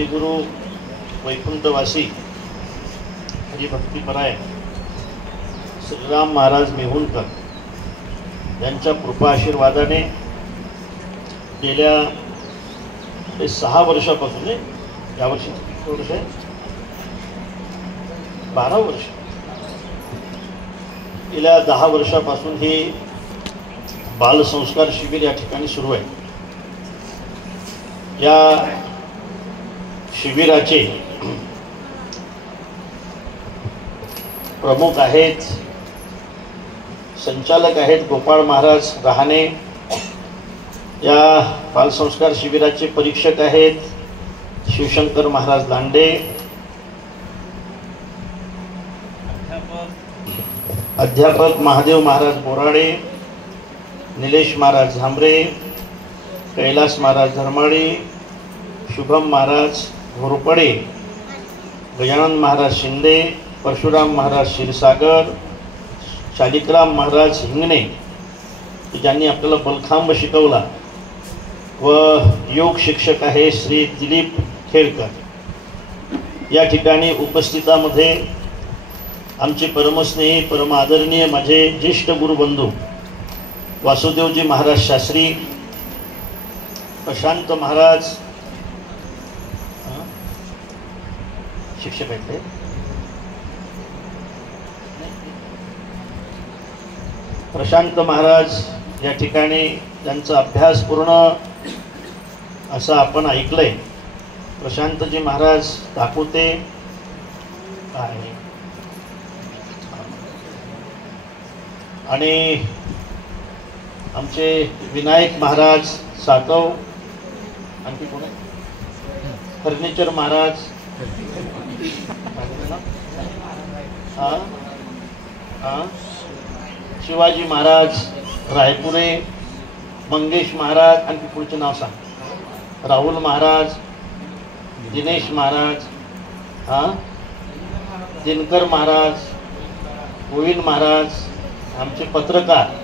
आदिगुरु वैकुंठवासी हरिभक्तीपराय श्रीराम महाराज मेहुणकर यांच्या कृपा आशीर्वादाने गेल्या 6 वर्षापासून यावर्षी किती वर्ष आहे 12 वर्ष गेल्या 10 वर्षापासून हे बालसंस्कार शिबिर या ठिकाणी सुरू आहे। या शिबिराचे प्रमुख आहेत, संचालक आहेत गोपाळ महाराज रहाणे। या बालसंस्कार शिबिराचे परीक्षक आहेत शिवशंकर महाराज लांडे, अध्यापक महादेव महाराज बोराडे, निलेश महाराज झांबरे, कैलास महाराज धर्माडी, शुभम महाराज घोरपडे, गजानन महाराज शिंदे, परशुराम महाराज क्षीरसागर, शालिग्राम महाराज हिंगणे ज्यांनी आपल्याला बलखांब शिकवला व योग शिक्षक आहे श्री दिलीप खेडकर। या ठिकाणी उपस्थितामध्ये आमचे परमस्नेही परम आदरणीय माझे ज्येष्ठ गुरुबंधू वासुदेवजी महाराज शास्त्री, प्रशांत महाराज शिक्षक आहेत, प्रशांत महाराज या ठिकाणी त्यांचा अभ्यास पूर्ण असं आपण ऐकलंय। प्रशांतजी महाराज दाखवते आहे आणि आमचे विनायक महाराज सातव, आणखी कोण आहे, फर्निचर महाराज, शिवाजी महाराज रायपुरे, मंगेश महाराज, आणखी पुढचे नाव सांग, राहुल महाराज, दिनेश महाराज, दिनकर महाराज, गोविंद महाराज, आमचे पत्रकार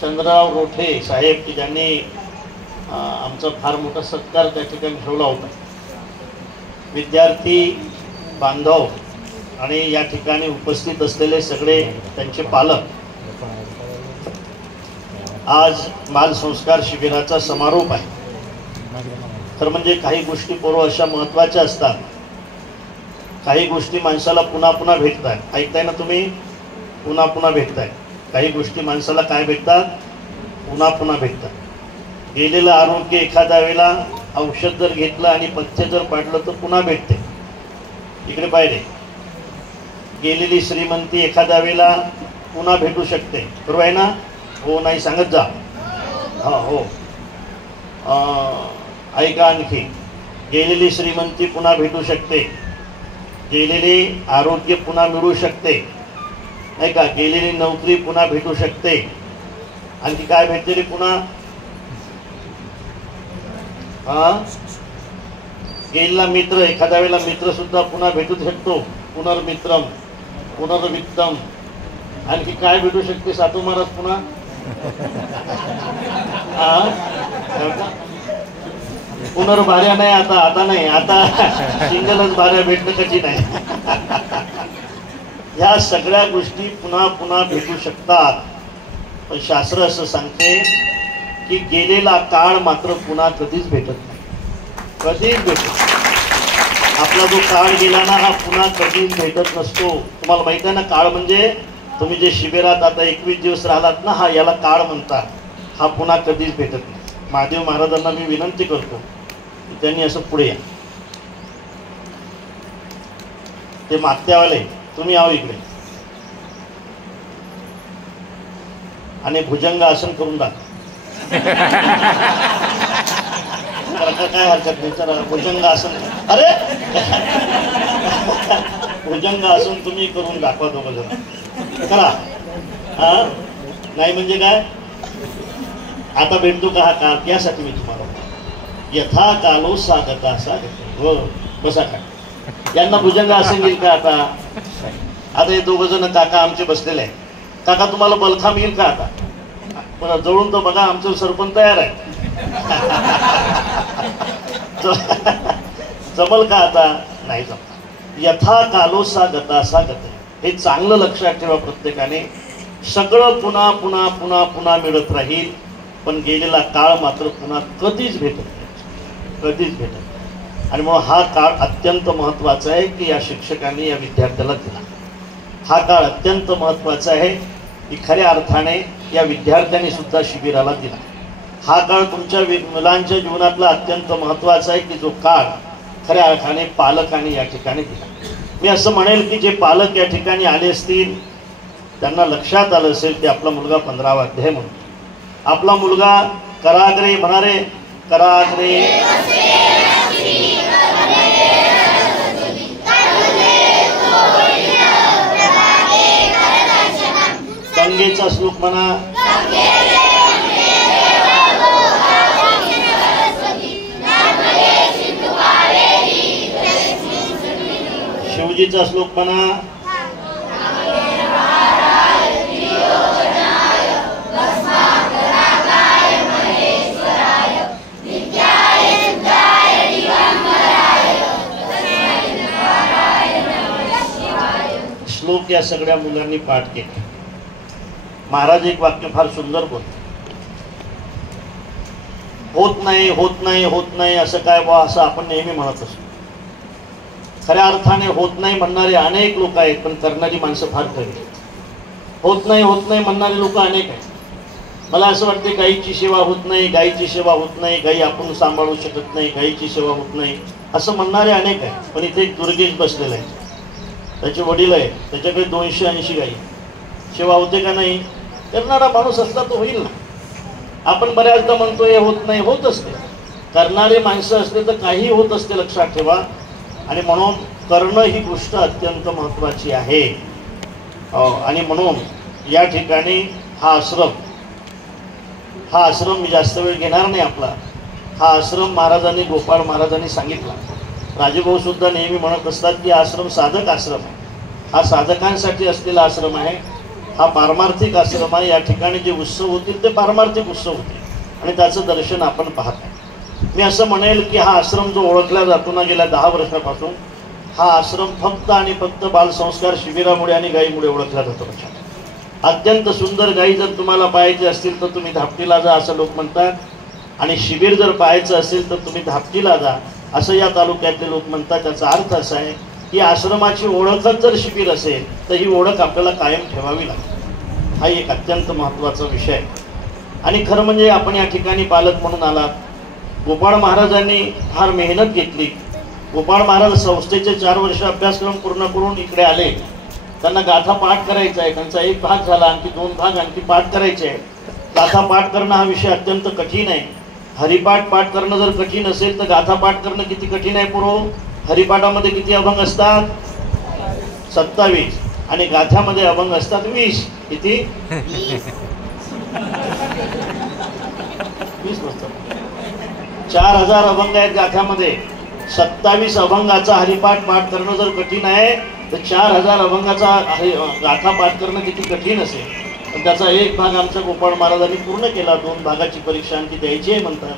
चंद्रराव रोठे साहेब की ज्यांनी आमचा फार मोठा सत्कार त्या ठिकाणी ठेवला होता, विद्यार्थी बांधव आणि या ठिकाणी उपस्थित असलेले सगळे त्यांचे पालक। आज बालसंस्कार शिबिराचा समारोप आहे। तर म्हणजे काही गोष्टी पूर्व अशा महत्त्वाच्या असतात, काही गोष्टी माणसाला पुन्हा पुन्हा भेटतात, ऐकताय ना तुम्ही, पुन्हा पुन्हा भेटताय। काही गोष्टी माणसाला काय भेटतात, पुन्हा पुन्हा भेटतात। गेलेलं आरोग्य एखाद्या वेळेला औषध जर घेतलं आणि पथ्य जर पाडलं तर पुन्हा भेटते। इकडे पाहिजे, गेलेली श्रीमंती एखाद्या वेळेला पुन्हा भेटू शकते, बरोबर आहे ना? हो नाही सांगत जा, हा हो। ऐका आणखी, गेलेली श्रीमंती पुन्हा भेटू शकते, गेलेले आरोग्य पुन्हा मिळू शकते, नाही का? गेलेली नोकरी पुन्हा भेटू शकते, आणखी काय भेटते रे पुन्हा? गेलेला मित्र एखाद्या वेळेला मित्र सुद्धा पुन्हा भेटू शकतो, पुनर्मित्रम, पुनर्वित्तम, आणखी काय भेटू शकते सातू महाराज पुन्हा? पुनर्भार्या नाही, आता नाही, आता सिंगलच भार्या भेटणं कठीण आहे। ह्या सगळ्या गोष्टी पुन्हा पुन्हा भेटू शकतात, पण शास्त्र असं सांगते की गेलेला काळ मात्र पुन्हा कधीच भेटत नाही, कधीच भेटत। आपला जो काळ गेला ना हा पुन्हा कधीच भेटत नसतो। तुम्हाला माहिती आहे ना, काळ म्हणजे तुम्ही जे शिबिरात आता 21 दिवस राहिलात ना, हा याला काळ म्हणतात, हा पुन्हा कधीच भेटत नाही। महादेव महाराजांना मी विनंती करतो की त्यांनी असं पुढे या, ते मागत्यावाले तुम्ही आहो इकडे आणि भुजंग आसन करून दाखवा। काय हरकत नाही, चला भुजंग आसन, अरे भुजंग आसन तुम्ही करून दाखवा, दोघं जण करा। नाही म्हणजे काय, आता भेटतो का हा काळ, यासाठी मी तुम्हाला यथा कालो साधका साधक, हो बसा काय, यांना भुजंग आसन येईल का? आता हे दोघं जण काका आमचे बसलेले आहे, काका तुम्हाला बलखांब येईल का? आता पण जवळून तर बघा आमचं सरपंच तयार आहे. जमल का आता? नाही जमत. यथा कालोसा गतासा गते, हे चांगलं लक्षात ठेवा प्रत्येकाने. सगळं पुन्हा पुन्हा पुन्हा पुन्हा मिळत राहील, पण गेलेला काळ मात्र पुन्हा कधीच भेटत नाही, कधीच भेटत नाही. आणि म्हणून हा काळ अत्यंत महत्त्वाचा आहे की या शिक्षकांनी या विद्यार्थ्याला दिला. हा काळ अत्यंत महत्त्वाचा आहे की खऱ्या अर्थाने या विद्यार्थ्यांनी सुद्धा शिबिराला दिला. हा काळ तुमच्या मुलांच्या जीवनातला अत्यंत महत्त्वाचा आहे की जो काळ खऱ्या अर्थाने पालकांनी या ठिकाणी दिला. मी असं म्हणेल की जे पालक या ठिकाणी आले असतील त्यांना लक्षात आलं असेल की आपला मुलगा 15वा अध्याय म्हणतो. आपला मुलगा कराग्रे म्हणारे, कराग्रे गंगेचा श्लोक म्हणा, शिवजीचा श्लोक म्हणा, श्लोक या सगळ्या मुलांनी पाठ केले. महाराज एक वाक्य फार सुंदर बोलतात, होत नाही होत नाही होत नाही असं काय बा, असं आपण नेहमी म्हणत असतो. खऱ्या अर्थाने होत नाही म्हणणारे अनेक लोक आहेत, पण करणारी माणसं फार कमी आहेत. होत नाही म्हणणारे लोक अनेक आहेत. मला असं वाटते गाईची सेवा होत नाही, गाईची सेवा होत नाही, गाई आपण सांभाळू शकत नाही, गाईची सेवा होत नाही असं म्हणणारे अनेक आहेत. पण इथे एक दुर्गेश बसलेला आहे, त्याचे वडील आहे, त्याच्याकडे 280 गाई. सेवा होते का नाही? करणारा माणूस असला तो होईल ना. आपण बऱ्याचदा म्हणतो हे होत नाही, होत असते. करणारे माणसं असले तर काही होत असते, लक्षात ठेवा. आणि म्हणून करणं ही गोष्ट अत्यंत महत्त्वाची आहे. आणि म्हणून या ठिकाणी हा आश्रम मी जास्त वेळ घेणार नाही आपला. हा आश्रम महाराजांनी, गोपाळ महाराजांनी सांगितला. राजेभाऊ सुद्धा नेहमी म्हणत असतात की आश्रम साधक आश्रम आहे. हा साधकांसाठी असलेला आश्रम आहे, हा पारमार्थिक आश्रम आहे. या ठिकाणी जे उत्सव होतील ते पारमार्थिक उत्सव होतील आणि त्याचं दर्शन आपण पाहतो. मी असं म्हणेल की हा आश्रम जो ओळखला जातो ना गेल्या 10 वर्षापासून, हा आश्रम फक्त आणि फक्त बालसंस्कार शिबिरामुळे आणि गायीमुळे ओळखला जातो. अत्यंत सुंदर गायी जर तुम्हाला पाहायची असतील तर तुम्ही धापटीला जा असं लोक म्हणतात, आणि शिबिर जर पाहायचं असेल तर तुम्ही धापटीला जा असं या तालुक्यातले लोक म्हणतात. त्याचा अर्थ असा आहे की आश्रमाची ओळखच जर शिबिर असेल तर ही ओळख आपल्याला कायम ठेवावी लागते. हा एक अत्यंत महत्त्वाचा विषय आहे. आणि खरं म्हणजे आपण या ठिकाणी पालक म्हणून आलात. गोपाळ महाराजांनी फार मेहनत घेतली. गोपाळ महाराज संस्थेचे 4 वर्ष अभ्यासक्रम पूर्ण करून इकडे आले. त्यांना गाथा पाठ करायचा आहे. त्यांचा एक भाग झाला, आणखी 2 भाग आणखी पाठ करायचे आहे. गाथा पाठ करणं हा विषय अत्यंत कठीण आहे. हरिपाठ पाठ करणं जर कठीण असेल तर गाथा पाठ करणं किती कठीण आहे पुरो. हरिपाठामध्ये किती अभंग असतात? 27. आणि गाथ्यामध्ये अभंग असतात 20. किती? 20 असतात. 4000 अभंग आहेत गाथ्यामध्ये. 27 अभंगाचा हरिपाठ पाठ करणं जर कठीण आहे तर 4000 अभंगाचा गाथा पाठ करणं किती कठीण असेल. पण त्याचा एक भाग आमच्या गोपाळ महाराजांनी पूर्ण केला. 2 भागाची परीक्षा आणखी द्यायची आहे म्हणतात.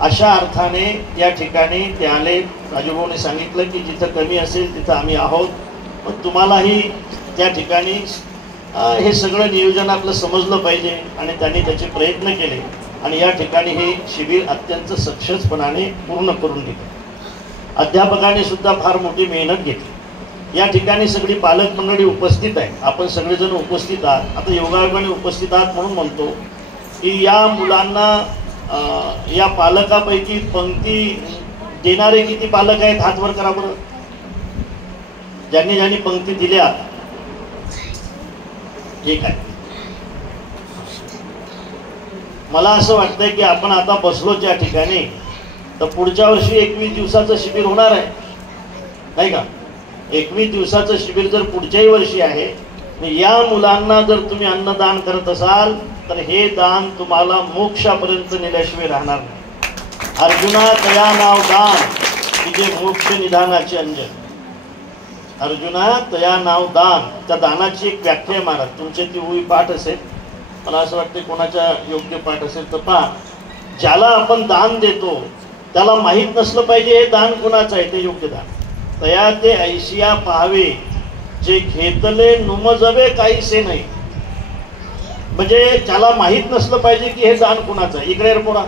अशा अर्थाने या ठिकाणी ते आले. राजूभाऊने सांगितलं की जिथं कमी असेल तिथं आम्ही आहोत. पण तुम्हालाही त्या ठिकाणी हे सगळं नियोजन आपलं समजलं पाहिजे आणि त्यांनी त्याचे प्रयत्न केले आणि या ठिकाणी हे शिबिर अत्यंत सक्सेसपणाने पूर्ण करून दिलं. अध्यापकांनी सुद्धा फार मोठी मेहनत घेतली. या ठिकाणी सगळी पालक मंडळी उपस्थित आहे. आपण सगळेजण उपस्थित आहात. आता योगायोगाने उपस्थित आहात म्हणून म्हणतो की या मुलांना या पालकापैकी पंक्ती देणारे किती पालक आहेत? हात वर करा बरं. ज्यांनी ज्यांनी पंक्ती दिल्या. ठीक आहे. मला असं वाटतंय की आपण आता बसलोच या ठिकाणी तर पुढच्या वर्षी 21 दिवसाचं शिबिर होणार आहे, नाही का? 21 दिवसाचं शिबिर जर पुढच्याही वर्षी आहे. या मुलांना जर तुम्ही अन्नदान करत असाल तर हे दान तुम्हाला मोक्षापर्यंत नेल्याशिवाय राहणार नाही. अर्जुना तया नाव दान की जे मोक्ष निधानाचे अंजन. अर्जुना तया नाव दान. त्या दानाची एक व्याख्या महाराज तुमच्या ती ओळी पाठ असेल. मला असं वाटतं कोणाच्या योग्य पाठ असेल तर पहा, ज्याला आपण दान देतो त्याला माहीत नसलं पाहिजे हे दान कुणाचं आहे ते योग्य दान. तया ते ऐशिया पाहावे जे घेतले नुमजवे काहीसे नाही. म्हणजे ज्याला माहीत नसलं पाहिजे की हे दान कुणाचं आहे. इकडे रे पोरा,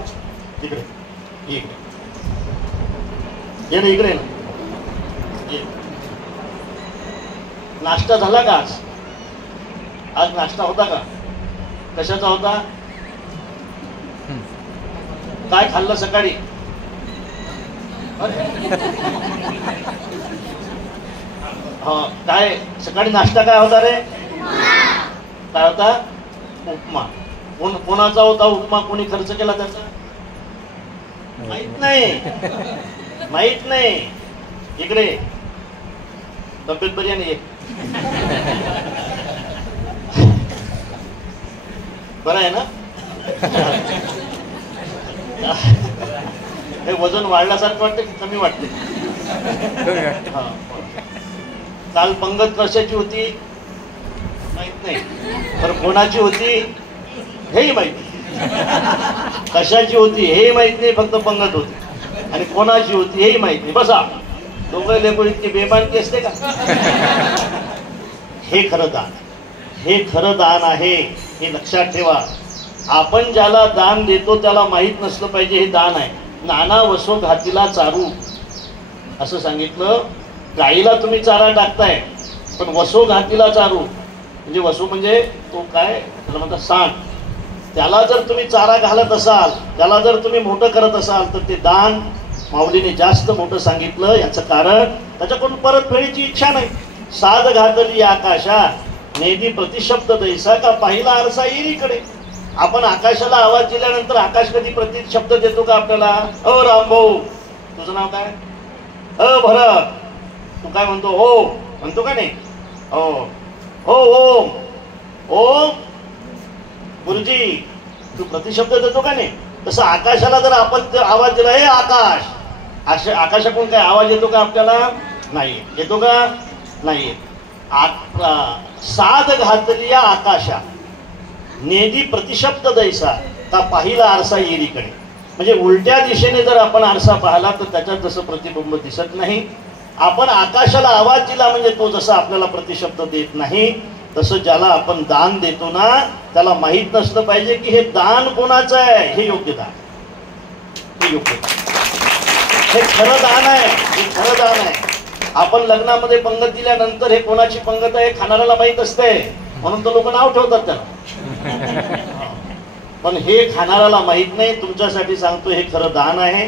इकडे इकडे ये ना, इकडे ना. नाश्ता झाला का आज? आज नाश्ता होता का? कशाचा होता? काय खाल्लं सकाळी? हा, काय सकाळी नाश्ता काय होता रे? काय होता? उपमा. कोणाचा होता उपमा? कोणी खर्च केला त्याचा? माहित नाही, माहित नाही. इकडे तब्येत बरी आहे. बरं आहे ना? हे वजन वाढल्यासारखं वाटतं की कमी वाटते? काल पंगत कशाची होती माहित नाही, तर कोणाची होती हेही माहिती. कशाची होती हेही माहित नाही, फक्त पंगत होती. आणि कोणाची होती हेही माहित नाही. बसा, दोघं लेकरं इतकी बेमानकी असते का? हे खरं दान, हे खरं दान आहे. हे लक्षात ठेवा. आपण ज्याला दान देतो त्याला माहीत नसलं पाहिजे हे दान आहे. नाना वसो घातीला चारू असं सांगितलं. गाईला तुम्ही चारा टाकताय, पण वसो घातीला चारू म्हणजे वसो म्हणजे तो काय त्याला म्हणतात सांड. त्याला जर तुम्ही चारा घालत असाल, त्याला जर तुम्ही मोठं करत असाल तर ते दान माऊलीने जास्त मोठं सांगितलं. याचं कारण त्याच्याकडून परतफेडीची इच्छा नाही. साध घातली आकाशा नेदी प्रतिशब्द दैसा का पाहिला आरसा येरीकडे. आपण आकाशाला आवाज दिल्यानंतर आकाश कधी प्रतिशब्द देतो का आपल्याला? अ रामभाऊ तुझं नाव काय? अ भरत. तू काय म्हणतो? हो म्हणतो का नाही? हो हो ओम ओम गुरुजी. तू प्रतिशब्द देतो का नाही? तसं आकाशाला जर आपण आवाज दिला हे आकाश, आकाशाकडून काय आवाज येतो का आपल्याला? नाही. येतो का? नाही. साध घातली आकाशा नेदी प्रतिशब्द दैसा का पाहिला आरसा येरीकडे. म्हणजे उलट्या दिशेने जर आपण आरसा पाहिला तर त्याच्यात जसं प्रतिबिंब दिसत नाही. आपण आकाशाला आवाज दिला म्हणजे तो जसा आपल्याला प्रतिशब्द देत नाही, तसं ज्याला आपण दान देतो ना त्याला माहीत नसलं पाहिजे की हे दान कोणाचं आहे. हे योग्य दान, हे योग्य दान, हे खरं दान आहे. हे खरं दान आहे. आपण लग्नामध्ये पंगत दिल्यानंतर हे कोणाची पंगत आहे खाणाऱ्याला माहीत असते, म्हणून तर लोक नाव ठेवतात त्याला. पण हे खाणाऱ्याला माहीत नाही. तुमच्यासाठी सांगतो हे खरं दान आहे.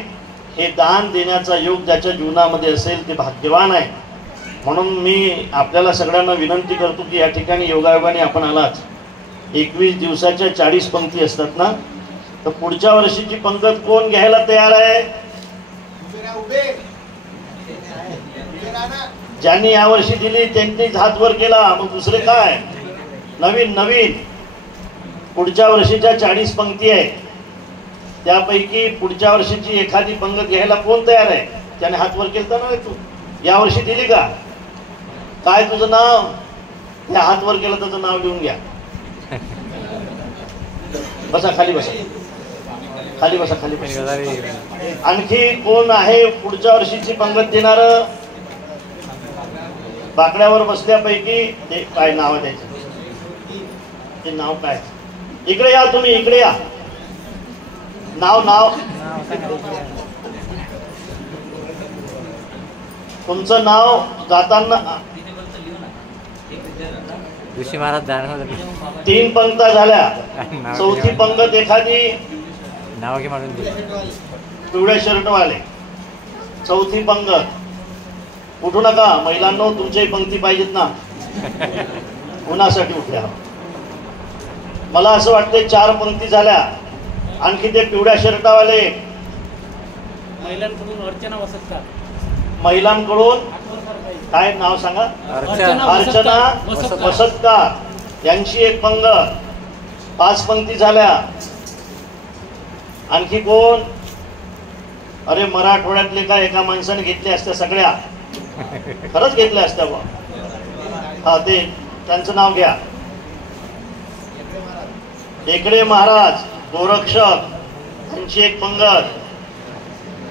हे दान देण्याचा योग ज्याच्या जीवनामध्ये असेल ते भाग्यवान आहे. म्हणून मी आपल्याला सगळ्यांना विनंती करतो की या ठिकाणी योगायोगाने आपण आलाच. 21 दिवसाच्या 40 पंक्ती असतात ना, तर पुढच्या वर्षीची पंगत कोण घ्यायला तयार आहे? ज्यांनी यावर्षी दिली त्यांनीच हात वर केला. मग दुसरे काय? नवीन नवीन पुढच्या वर्षीच्या 40 पंक्ती आहेत, त्यापैकी पुढच्या वर्षीची एखादी पंगत घ्यायला कोण तयार आहे? त्याने हात वर केलता ना. तू यावर्षी दिली का? काय तुझं नाव? त्या हात वर केलं त्याचं नाव लिहून घ्या. बसा खाली, बसा खाली, बसा खाली, बसा. आणखी कोण आहे पुढच्या वर्षीची पंगत देणार? बाकड्यावर बसल्यापैकी ते काय नाव आहे त्याचं? ते नाव काय? इकडे या तुम्ही, इकडे या. नाव नाव तुमचं नाव जाताना. ऋषी महाराज 3 पंक्ता झाल्या. चौथी पंगत एखादी नाव घे म्हणून पिवळ्या शर्टवाले. चौथी पंगत. उठू नका महिलांनो, तुमच्याही पंक्ती पाहिजेत ना. उन्हासाठी उठल्या. मला असं वाटतं 4 पंक्ती झाल्या. आणखी ते पिवळ्या शर्टावाले महिलांकडून अर्चना वसतकार. महिलांकडून काय नाव सांगा? अर्चना वसतकार यांची एक पंगत. 5 पंक्ती झाल्या. आणखी कोण? अरे मराठवाड्यातले काय एका माणसाने घेतल्या असत्या सगळ्या, खरंच घेतल्या असत्या बा. हा ते त्यांचं नाव घ्या. टेकडे महाराज गोरक्षक त्यांची एक पंगत.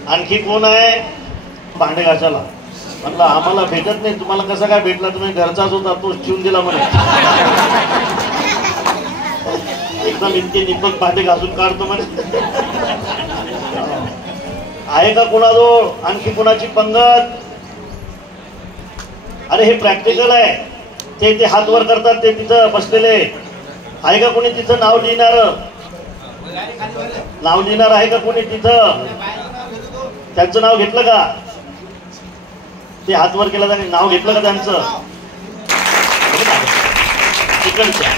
आणखी कोण आहे? भांडे घासायला. म्हणलं आम्हाला भेटत नाही, तुम्हाला कसा काय भेटला? तुम्ही घरचाच होता, तोच ठेवून दिला म्हणे. एकदम इतके निपक भांडे घासून काढतो म्हणे. आहे का कोणाजवळ आणखी कोणाची पंगत? अरे हे प्रॅक्टिकल आहे. ते हात वर करतात, ते तिथं बसलेले. आहे का कोणी तिथं नाव लिहिणार? नाव लिहिणार आहे का कोणी तिथं? त्यांचं नाव घेतलं का? ते हात वर केलं आणि नाव घेतलं का त्यांचं? तिकडच्या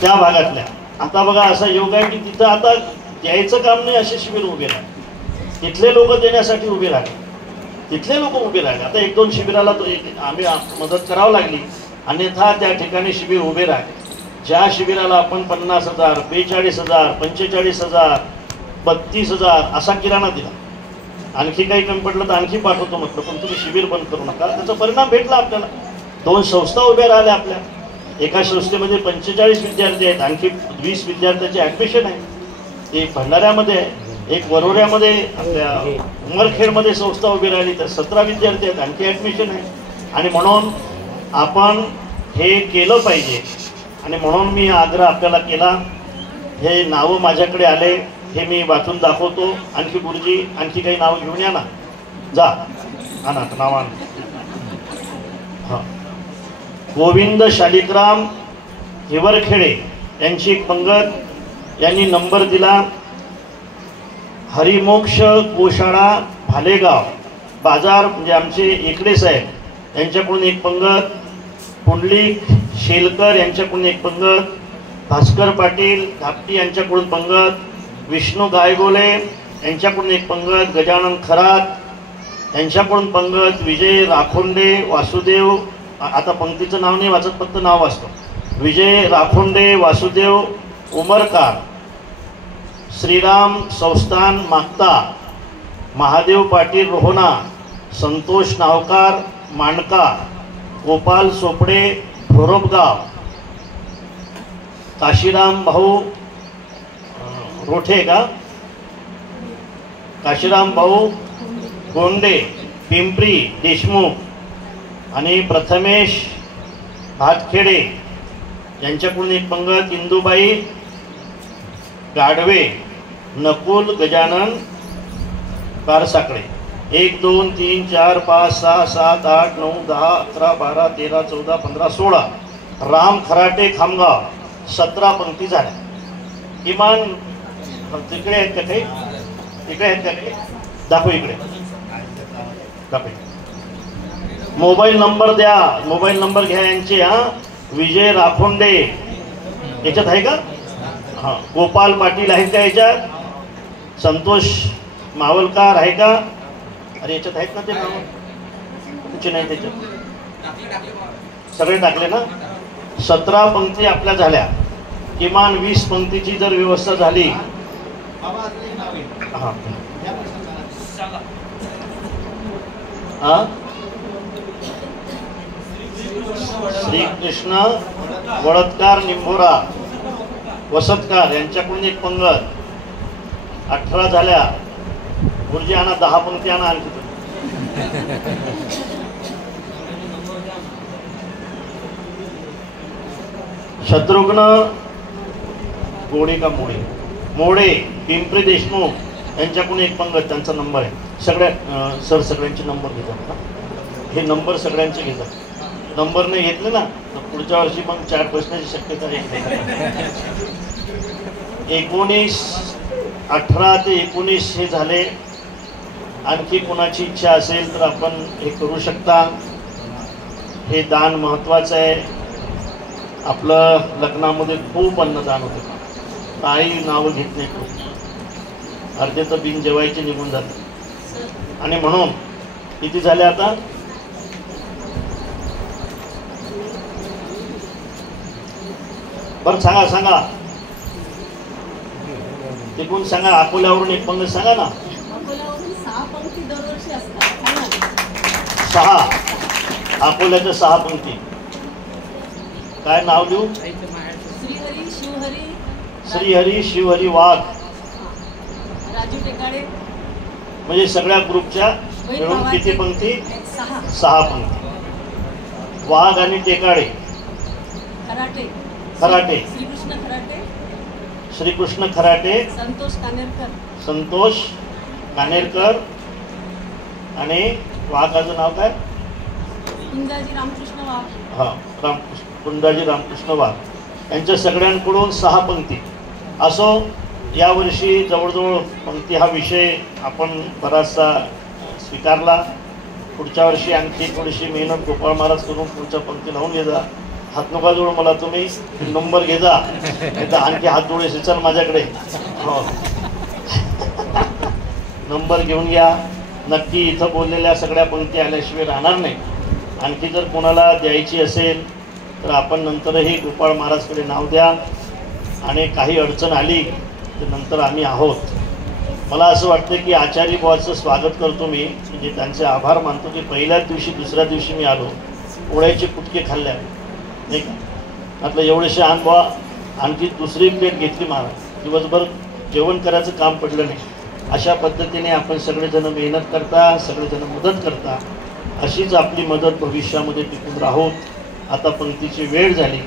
त्या भागातल्या. आता बघा असा योग आहे की तिथं आता द्यायचं काम नाही असे शिबिर उभे राहिले. तिथले लोक देण्यासाठी उभे राहिले. तिथले लोक उभे राहिले. आता 1-2 शिबिराला आम्ही मदत करावं लागली, अन्यथा त्या ठिकाणी शिबिर उभे राहिले. ज्या शिबिराला आपण 50,000, 42,000, 45,000, 32,000 असा किराणा दिला. आणखी काही कमी पडलं तर आणखी पाठवतो म्हटलं, पण तुम्ही शिबिर बंद करू नका. त्याचा परिणाम भेटला आपल्याला. 2 संस्था उभ्या राहिल्या आपल्या. एका संस्थेमध्ये 45 विद्यार्थी आहेत, आणखी 20 विद्यार्थ्याचे ॲडमिशन आहे. एक भंडाऱ्यामध्ये आहे, एक वरोऱ्यामध्ये आपल्या उमरखेडमध्ये संस्था उभी राहिली, तर 17 विद्यार्थी आहेत, आणखी ॲडमिशन आहे. आणि म्हणून आपण हे केलं पाहिजे. आणि म्हणून मी आग्रह आपल्याला केला. हे नावं माझ्याकडे आले, हे मी वाचून दाखवतो. आणखी गुरुजी आणखी काही नावं घेऊन या ना. जा आणा नाव आण. हां, गोविंद शालिग्राम हिवरखेडे यांची एक पंगत. यांनी नंबर दिला. हरिमोक्ष गोशाळा भालेगाव बाजार, म्हणजे आमचे एकडे साहेब यांच्याकडून एक पंगत. पुंडलिक शेलकर यांच्याकडून एक पंगत. भास्कर पाटील धापटी यांच्याकडून पंगत. विष्णू गायगोले यांच्याकडून एक पंगत. गजानन खरात यांच्याकडून पंगत. विजय राखोंडे वासुदेव, आता पंक्तीचं नाव नाही वाचत, फक्त नाव वाचतो. विजय राखोंडे वासुदेव उमरकार. श्रीराम संस्थान मागता. महादेव पाटील रोहना. संतोष नावकार मांडका. गोपाल सोपडे भोरबगाव. काशीराम भाऊ रोठे का? काशीराम भाऊ गोंडे पिंपरी देशमुख. आणि प्रथमेश भातखेडे यांच्याकडून एक पंगत. इंदुबाई गाडवे. नकुल गजानन बारसाकडे. 1 2 3 4 5 6 7 8 9 10 11 12 13 14 15 16. राम खराटे खामगाव. 17 पंक्ती झाल्या. किमान तिकडे आहेत का काही? इकडे आहेत का काही? दाखव इकडे. दाखव. मोबाईल नंबर द्या. मोबाईल नंबर घ्या यांचे. हां, विजय राखोंडे याच्यात आहे का? हां, गोपाल पाटील आहेत का याच्यात? संतोष मावलकार आहे का? अरे याच्यात आहेत ना ते नाव? तुमचे नाही त्याच्यात? सगळे टाकले ना? 17 पंक्ती आपल्या झाल्या. किमान 20 पंक्तीची जर व्यवस्था झाली. हां हां, श्रीकृष्ण वडतकार निंभोरा वसतकार यांच्याकडून एक पंगत. 18 झाल्या. गुरुजी आणा 10 पंक्ती आणा आणखी. शत्रुघ्न गोडे का मोडे मोडे पिंपरी देशमुख यांच्याकडून एक पंगत. त्यांचा नंबर आहे. सगळ्या सर सगळ्यांचे नंबर घेतात ना. हे नंबर सगळ्यांचे घेतात. नंबर नाही घेतले ना तर पुढच्या वर्षी मग 4 बसण्याची शक्यता आहे. 19 18 ते 19 हे झाले. आणखी कोणाची इच्छा असेल तर आपण हे करू शकता. हे दान महत्त्वाचं आहे. आपलं लग्नामध्ये खूप अन्नदान होतं. काही नावं घेत नाही. खूप अर्धे तर बिन जेवायचे निघून जाते. आणि म्हणून किती झाले आता? बरं सांगा सांगा. ते कोण सांगा? अकोल्यावरून एक पंगत सांगा ना. 6 अकोल्याच्या 6 पंक्ती. काय नाव लिहू? श्रीहरी शिवहरी वाघ राजू टेकाडे म्हणजे सगळ्या ग्रुपच्या बहीण मिळून भावाचे किती पंक्ती? 6. 6 पंक्ती. वाघ आणि टेकाडे खराटे खराटे श्रीकृष्ण खराटे श्रीकृष्ण खराटे संतोष कानेरकर संतोष कानेरकर आणि वाघाचं नाव काय? कुंजाजी रामकृष्ण वाघ हा रामकृष्ण कुंदाजी रामकृष्ण वाघ यांच्या सगळ्यांकडून 6 पंक्ती. असो यावर्षी जवळजवळ पंक्ती हा विषय आपण बराचसा स्वीकारला. पुढच्या वर्षी आणखी थोडीशी मेहनत गोपाळ महाराज करून पुढच्या पंक्ती लावून घे जा. हात नका जोड मला तुम्ही नंबर घे जा नाही तर आणखी हात जोडे सिचल माझ्याकडे. हो नंबर घेऊन घ्या. नक्की इथं बोललेल्या सगळ्या पंक्ती आल्याशिवाय राहणार नाही. आणखी जर कोणाला द्यायची असेल तर आपण नंतरही गोपाळ महाराजकडे नाव द्या आणि काही अडचण आली तर नंतर आम्ही आहोत. मला असं वाटतं की आचार्य बुवाचं स्वागत करतो मी, म्हणजे त्यांचे आभार मानतो की पहिल्याच दिवशी दुसऱ्या दिवशी मी आलो पोळ्याचे कुटके खाल्ल्या नाही का. म्हटलं एवढेसे आण बुवा, आणखी दुसरी प्लेट घेतली महाराज. दिवसभर जेवण करायचं काम पडलं नाही. अशा पद्धतीने आपण सगळेजण मेहनत करता, सगळेजण मदत करता. अशीच आपली मदत भविष्यामध्ये टिकून राहू. आता पंक्तीची वेळ झाली.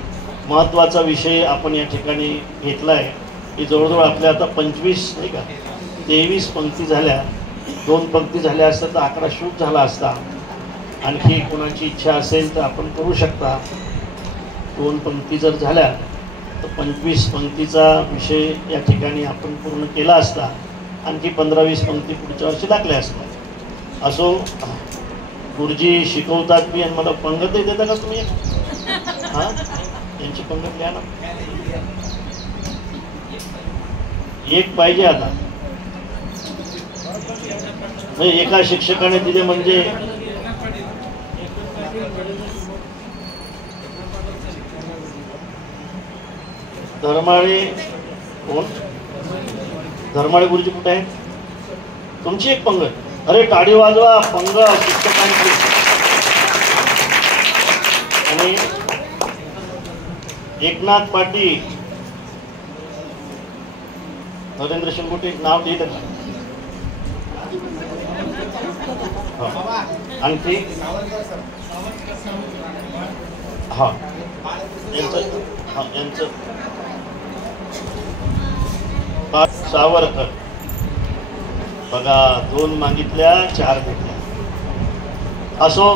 महत्त्वाचा विषय आपण या ठिकाणी घेतला आहे की जवळजवळ आपल्या आता 25 नाही का 23 पंक्ती झाल्या. 2 पंक्ती झाल्या असतात तर आकडा शूट झाला असता. आणखी कोणाची इच्छा असेल तर आपण करू शकता. 2 पंक्ती जर झाल्या तर 25 पंक्तीचा विषय या ठिकाणी आपण पूर्ण केला असता. आणखी 15-20 पंक्ती पुढच्या वर्षी लागल्या असतात. असो गुरुजी शिकवतात मी आणि मला पंगतही देता का तुम्ही? हां यांची पंगत लिहा ना. एक पाहिजे आता म्हणजे एका शिक्षकाने दिले म्हणजे धर्माळे कोण? धर्माळे गुरुजी कुठे आहेत? तुमची एक पंगत. अरे टाळी वाजवा पंगत शिक्षकांची. आणि एकनाथ पाटील नरेंद्र शिंगोटे नाव लिहिलं का? आणखी हां यांचं सावरकर बघा 2 मागितल्या 4 भेटल्या. असो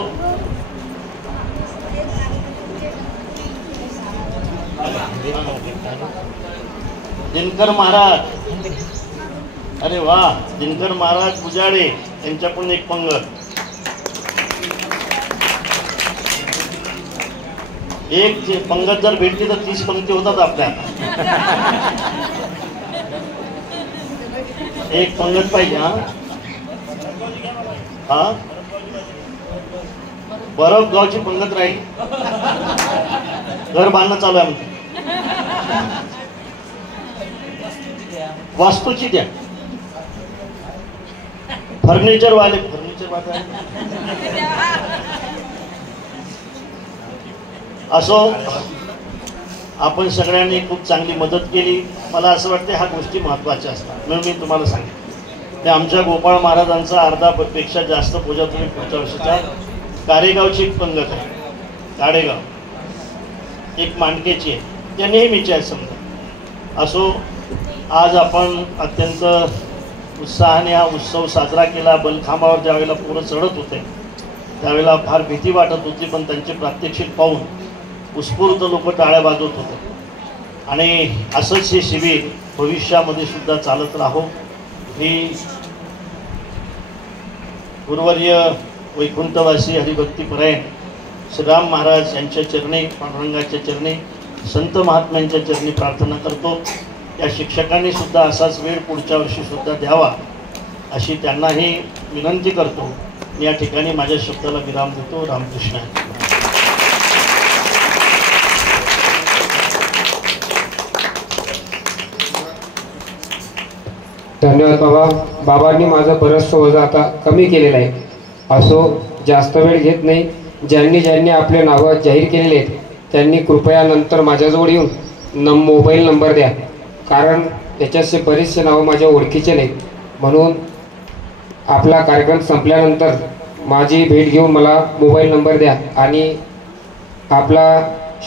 दिनकर महाराज. अरे वा दिनकर महाराज पुजाडे यांच्याकडून एक पंगत. एक पंगत जर भेटली तर 30 पंक्ती होतात आपल्या. एक पंगत पाहिजे. हा बरफ गावची पंगत राहील. घर बांधणं चालू आहे म्हणते. वास्तूची द्या. फर्निचर वाले असो आपण सगळ्यांनी खूप चांगली मदत केली. मला असं वाटतं ह्या गोष्टी महत्त्वाच्या असतात म्हणून मी तुम्हाला सांगितलं. ते आमच्या गोपाळ महाराजांचा अर्धापेक्षा जास्त पूजा तुम्ही पुढच्या वर्षीच्या कारेगावची एक पंगत आहे. काडेगाव एक मांडकेची आहे. त्या नेहमीची आहे समजा. असो आज आपण अत्यंत उत्साहाने हा उत्सव साजरा केला. बलखांबावर ज्यावेळेला पोरं चढत होते त्यावेळेला फार भीती वाटत होती, पण त्यांचे प्रात्यक्षिक पाहून उत्स्फूर्त लोक टाळ्या वाजवत होते. आणि असंच हे शिबिर भविष्यामध्ये सुद्धा चालत राहो ही गुरुवर्य वैकुंठवासी हरिभक्तीपरायण श्रीराम महाराज यांच्या चरणी, पांडुरंगाच्या चरणी, संत महात्म्यांच्या चरणी प्रार्थना करतो. या शिक्षकांनी सुद्धा असाच वेळ पुढच्या वर्षी सुद्धा द्यावा अशी त्यांनाही विनंती करतो. या ठिकाणी माझ्या शब्दाला विराम देतो. रामकृष्ण. धन्यवाद बाबा. बाबांनी माझं बरंचसं वजन आता कमी केलेलं आहे. असो जास्त वेळ घेत नाही. ज्यांनी आपले नावं जाहीर केलेले आहेत त्यांनी कृपया नंतर माझ्याजवळ येऊन मोबाईल नंबर द्या. कारण याच्याशी बरेचसे नावं माझ्या ओळखीचे नाहीत. म्हणून आपला कार्यक्रम संपल्यानंतर माझी भेट घेऊन मला मोबाईल नंबर द्या आणि आपला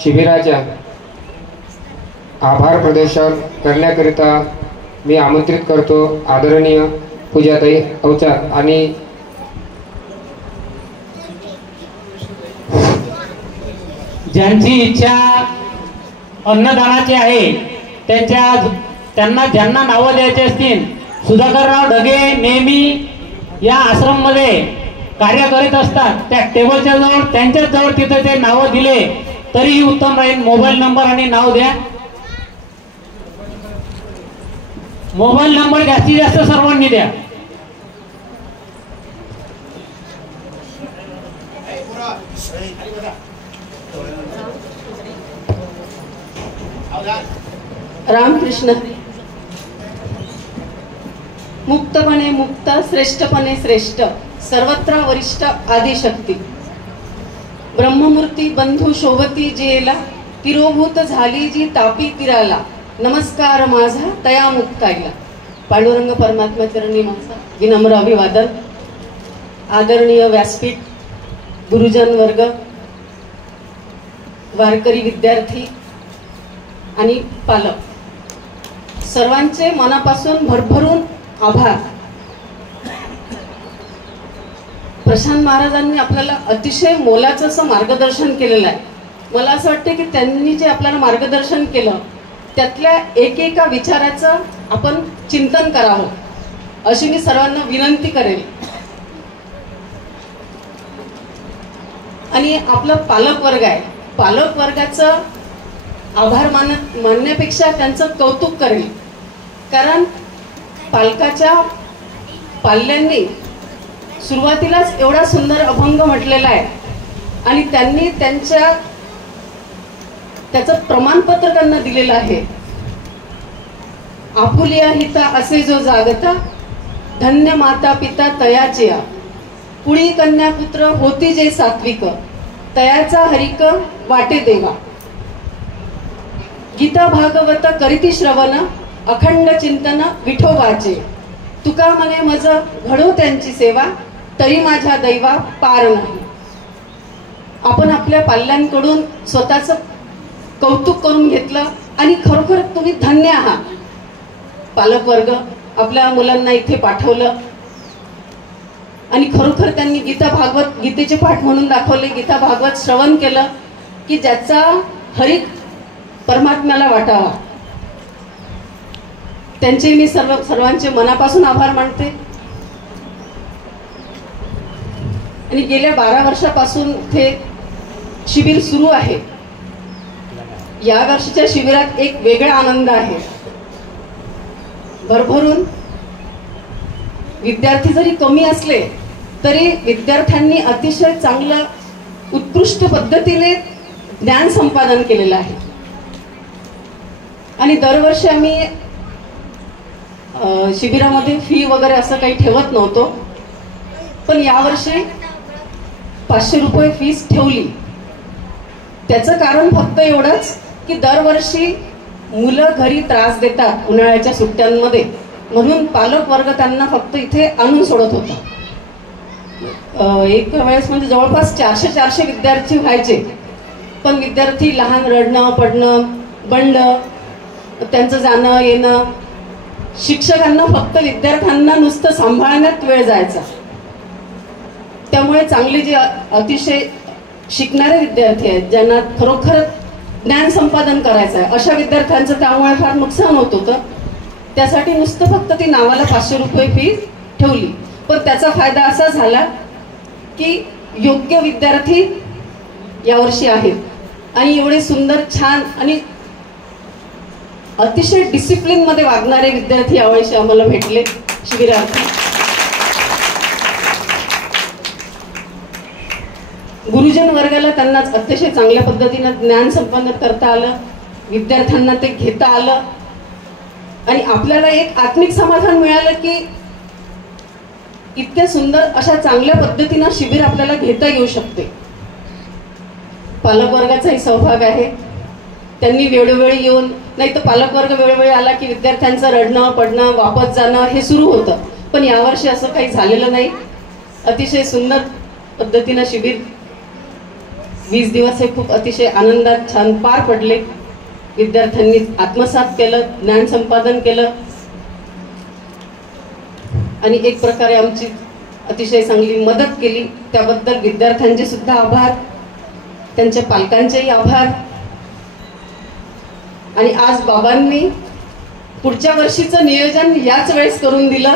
शिबिराच्या आभार प्रदर्शन करण्याकरिता मी आमंत्रित करतो आदरणीय पूजाताई अवचार. आणि ज्यांची इच्छा अन्नदानाची आहे त्यांना ज्यांना नावं द्यायची असतील, सुधाकरराव ढगे नेहमी या आश्रममध्ये कार्य करीत असतात. त्या टेबलच्या जवळ त्यांच्याच जवळ तिथे ते नावं दिले तरीही उत्तम राहील. मोबाईल नंबर आणि नाव द्या. मोबाईल नंबर जास्तीत जास्त सर्वांनी द्या. रामकृष्ण. मुक्तपणे मुक्त, श्रेष्ठपणे श्रेष्ठ, सर्वत्र वरिष्ठ आदिशक्ती. ब्रह्ममूर्ती बंधू शोभती जेला, तिरोभूत झाली जी तापी तिराला. नमस्कार माझा तया मुक्ताईला. पांडुरंग परमात्मा चरणी माझा विनम्र अभिवादन. आदरणीय व्यासपीठ, गुरुजन वर्ग, वारकरी विद्यार्थी आणि पालक, सर्वांचे मनापासून भरभरून आभार. प्रशांत महाराजांनी आपल्याला अतिशय मोलाचं असं मार्गदर्शन केलेलं आहे. मला असं वाटतं की त्यांनी जे आपल्याला मार्गदर्शन केलं त्यातल्या एकेका विचाराचं आपण चिंतन करावं अशी मी सर्वांना विनंती करेल. आणि आपलं पालक वर्ग आहे, पालक वर्गाचं आभार मानण्यापेक्षा त्यांचं कौतुक करेल. कारण पालकाच्या पाल्यांनी सुरुवातीलाच एवढा सुंदर अभंग म्हटलेला आहे आणि त्यांनी त्याचं प्रमाणपत्र त्यांना दिलेलं आहे. आपुलिया हिता असे जो जागता, धन्य माता पिता तयाचे, पुळी कन्या पुत्र होती जे सात्विक, तयाचा हरिक वाटे देवा. गीता भागवत करीती श्रवण, अखंड चिंतन विठोबाचे. तुका मने मज घडो त्यांची सेवा, तरी माझ्या दैवा पार नाही. आपण आपल्या पाल्यांकडून स्वतःचं कौतुक करून घेतलं आणि खरोखर तुम्ही धन्य आहात. पालक वर्ग आपल्या मुलांना इथे पाठवलं आणि खरोखर त्यांनी गीतेचे पाठ म्हणून दाखवले. गीता भागवत श्रवण केलं की ज्याचा हरिक परमात्म्याला वाटावा. त्यांचे मी सर्वांचे मनापासून आभार मानते. आणि गेल्या 12 वर्षापासून इथे शिबिर सुरू आहे. या वर्षीच्या शिबिरात एक वेगळा आनंद आहे. भरभरून विद्यार्थी जरी कमी असले तरी विद्यार्थ्यांनी अतिशय चांगलं उत्कृष्ट पद्धतीने ज्ञान संपादन केलेलं आहे. आणि दरवर्षी आम्ही शिबिरामध्ये फी वगैरे असं काही ठेवत नव्हतो, पण यावर्षी 500 रुपये फीस ठेवली. त्याचं कारण फक्त एवढंच की दरवर्षी मुलं घरी त्रास देतात उन्हाळ्याच्या सुट्ट्यांमध्ये, म्हणून पालक वर्ग त्यांना फक्त इथे आणून सोडत होता. एक वेळेस म्हणजे जवळपास 400 विद्यार्थी व्हायचे, पण विद्यार्थी लहान रडणं पडणं बंड, त्यांचं जाणं येणं, शिक्षकांना फक्त विद्यार्थ्यांना नुसतं सांभाळण्यात वेळ जायचा. त्यामुळे चांगले जे अतिशय शिकणारे विद्यार्थी आहेत, ज्यांना खरोखर ज्ञान संपादन करायचं आहे, अशा विद्यार्थ्यांचं त्यामुळे फार नुकसान होत होतं. त्यासाठी नुसतं फक्त ती नावाला 500 रुपये फी ठेवली. पण त्याचा फायदा असा झाला की योग्य विद्यार्थी यावर्षी आहेत आणि एवढे सुंदर छान आणि अतिशय डिसिप्लिन मध्ये वागणारे विद्यार्थी यावर्षी आम्हाला भेटले शिबिरार्थी. गुरुजन वर्गाला त्यांना अतिशय चांगल्या पद्धतीने ज्ञान संपन्न करता आलं, विद्यार्थ्यांना ते घेता आलं आणि आपल्याला एक आत्मिक समाधान मिळालं की इतक्या सुंदर अशा चांगल्या पद्धतीनं शिबिर आपल्याला घेता येऊ शकते. पालक वर्गाचाही सहभाग आहे. त्यांनी वेळोवेळी येऊन नाही तर पालकवर्ग वेळोवेळी आला की विद्यार्थ्यांचं रडणं पडणं वापस जाणं हे सुरू होतं. पण यावर्षी असं काही झालेलं नाही. अतिशय सुंदर पद्धतीनं शिबिर 20 दिवस हे खूप अतिशय आनंदात छान पार पडले. विद्यार्थ्यांनी आत्मसात केलं, ज्ञान संपादन केलं आणि एक प्रकारे आमची अतिशय चांगली मदत केली. त्याबद्दल विद्यार्थ्यांचे सुद्धा आभार, त्यांच्या पालकांचेही आभार. आणि आज बाबांनी पुढच्या वर्षीचं नियोजन याच वेळेस करून दिलं.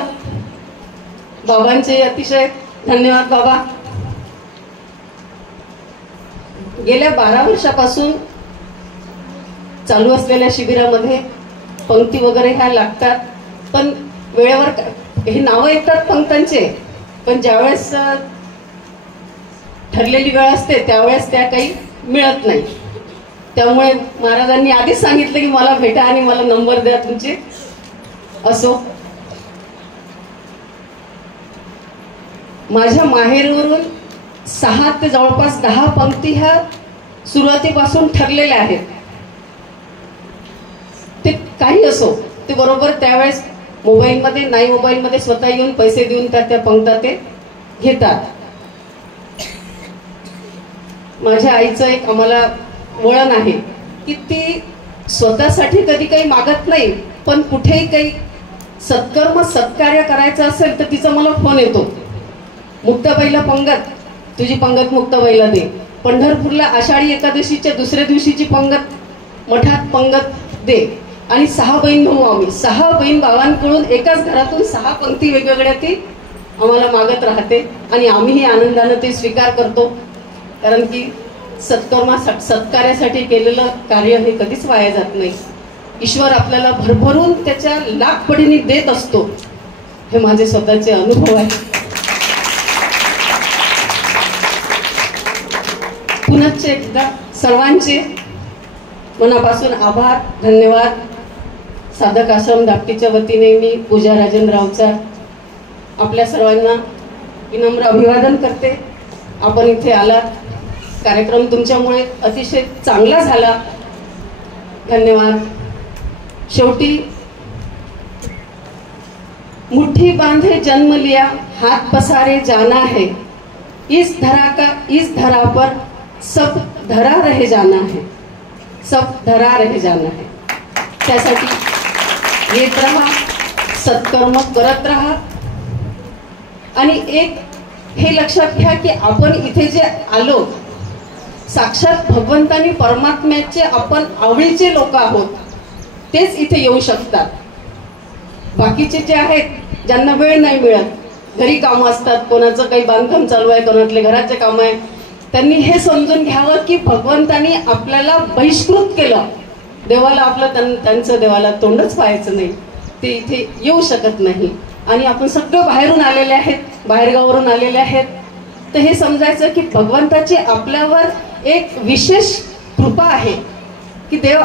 बाबांचे अतिशय धन्यवाद बाबा. गेल्या 12 वर्षापासून चालू असलेल्या शिबिरामध्ये पंक्ती वगैरे ह्या लागतात, पण वेळेवर हे नावं येतात पंक्तांचे, पण ज्यावेळेस ठरलेली वेळ असते त्यावेळेस त्या काही मिळत नाही. त्यामुळे महाराजांनी आधीच सांगितलं की मला भेटा आणि मला नंबर द्या तुमचे. असो, माझ्या माहेरवरून 6 ते जवळपास 10 पंक्ती ह्या सुरुवातीपासून ठरलेल्या आहेत. ते काही असो, ते बरोबर त्यावेळेस मोबाईलमध्ये नाही, मोबाईलमध्ये स्वतः येऊन पैसे देऊन त्या पंक्ता ते घेतात. माझ्या आईचं एक आम्हाला वळण आहे की ती स्वतःसाठी कधी काही मागत नाही, पण कुठेही काही सत्कर्म सत्कार्य करायचं असेल तर तिचा मला फोन येतो. मुक्ताबाईला पंगत, तुझी पंगत मुक्ताबाईला दे. पंढरपूरला आषाढी एकादशीच्या दुसऱ्या दिवशीची पंगत मठात पंगत दे. आणि 6 बहीण भाऊ आम्ही, 6 बहीण भावांकडून एकाच घरातून 6 पंक्ती वेगवेगळ्या ती आम्हाला मागत राहते आणि आम्हीही आनंदानं ते स्वीकार करतो. कारण की सत्कार्यासाठी केलेलं कार्य हे कधीच वाया जात नाही. ईश्वर आपल्याला भरभरून त्याच्या लाख पटीने देत असतो. हे माझे स्वतःचे अनुभव आहे. पुनश्च एकदा सर्वांचे मनापासून आभार, धन्यवाद. साधक आश्रम दापटीच्या वतीने मी पूजा राजेंद्र रावचा आपल्या सर्वांना विनम्र अभिवादन करते. आपण इथे आलात, कार्यक्रम तुमच्यामुळे अतिशय चांगला झाला. धन्यवाद. शेवटी मुट्ठी बांधे जन्म लिया, हात पसारे जाना है, इस धरा पर सब धरा रह जाना है, सब धरा रह जाना है. त्यासाठी येत राहा, सत्कर्म करत राहा. आणि एक हे लक्षात घ्या की आपण इथे जे आलो, साक्षात भगवंतानी परमात्म्याचे आपण आवडीचे लोक आहोत, तेच इथे येऊ शकतात. बाकीचे जे आहेत, ज्यांना वेळ नाही मिळत, घरी कामं असतात, कोणाचं काही बांधकाम चालू आहे, कोणातले घराचे काम आहे, त्यांनी हे समजून घ्यावं की भगवंतानी आपल्याला बहिष्कृत केलं. देवाला आपलं त्यांचं देवाला तोंडच पाहायचं नाही, ते इथे येऊ शकत नाही. आणि आपण सगळं बाहेरून आलेले आहेत, बाहेरगावावरून आलेले आहेत. तर हे समजायचं की भगवंताची आपल्यावर एक विशेष कृपा आहे की देव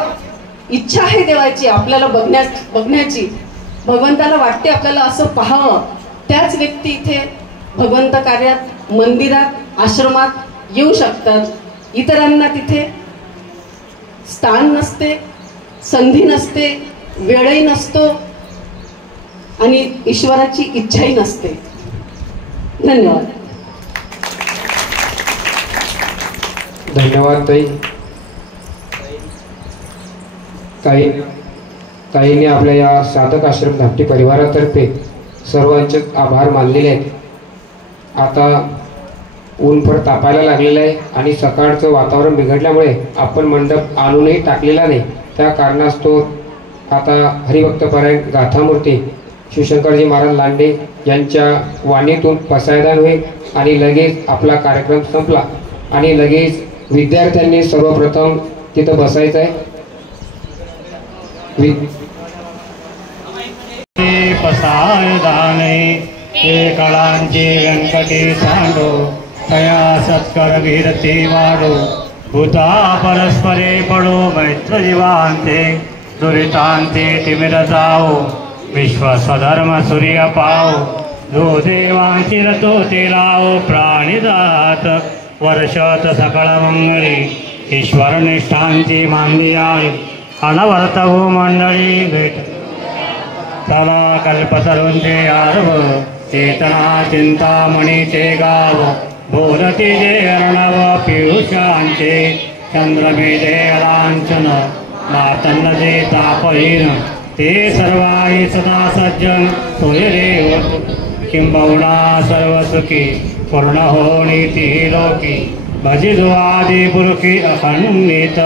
इच्छा आहे देवाची आपल्याला बघण्याची. भगवंताला वाटते आपल्याला असं पाहावं. त्याच व्यक्ती इथे भगवंत कार्यात, मंदिरात, आश्रमात येऊ शकतात. इतरांना तिथे स्थान नसते, संधी नसते, वेळही नसतो आणि ईश्वराची इच्छाही नसते. धन्यवाद. धन्यवाद ताईने आपल्या या साधक आश्रम धापटी परिवारातर्फे सर्वांचे आभार मानलेले आहेत. आता ऊन फार तापायला लागलेलं आहे आणि सकाळचं वातावरण बिघडल्यामुळे आपण मंडप आणूनही टाकलेला नाही. त्या कारणास्तव आता हरिभक्तपरायण गाथामूर्ती शिवशंकरजी महाराज लांडे यांच्या वाणीतून पसायदान होईल आणि लगेच आपला कार्यक्रम संपला आणि लगेच विद्यार्थ्यांनी सर्वप्रथम तिथं बसायचं आहे. पसायदाने हे कळांचे व्यंकटी सांडो, तया सत्कर कीर्ती वाढो, भूता परस्परे पडो, मैत्र जीवांते दुरितांते तिमिर जाओ, विश्व स्वधर्म सूर्य पाओ, जो देवांची रतो ते लाओ, प्राणी जात वर्षत सकळ मंगळी, ईश्वर निष्ठांची मांदी आहे, अनवर्त हो मंडळी भेट चला कल्पतरूंचे आरव चेतना चिंतामणीचे गाव बोलती जे अर्णव पियुषांचे चंद्रमे जे लांछन मातन्न जे तापहीन ते सर्वाही सदा सज्जन सोयरे किंबहुना सर्व सुखी पूर्ण होणीती लोकी भजिजो आदि पुरुषी अखंडित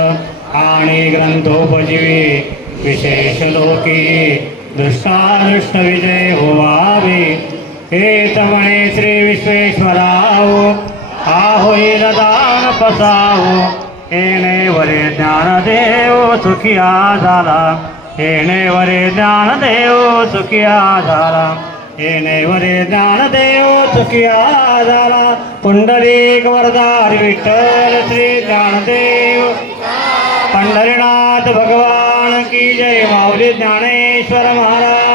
आणि ग्रंथोपजीवी विशेष लोकी दृष्टादृष्ट विजय होवावे हेत म्हणे श्री विश्वेश्वराव हा होईल दान पसावो येणे वरे ज्ञानदेव सुखिया झाला येणे वरे ज्ञानदेव सुखिया झाला येणे वरे ज्ञानदेव सुखिया झाला पुंडलिक वरदार विठ्ठल श्री ज्ञानदेव पंढरीनाथ भगवान की जय माऊली ज्ञानेश्वर महाराज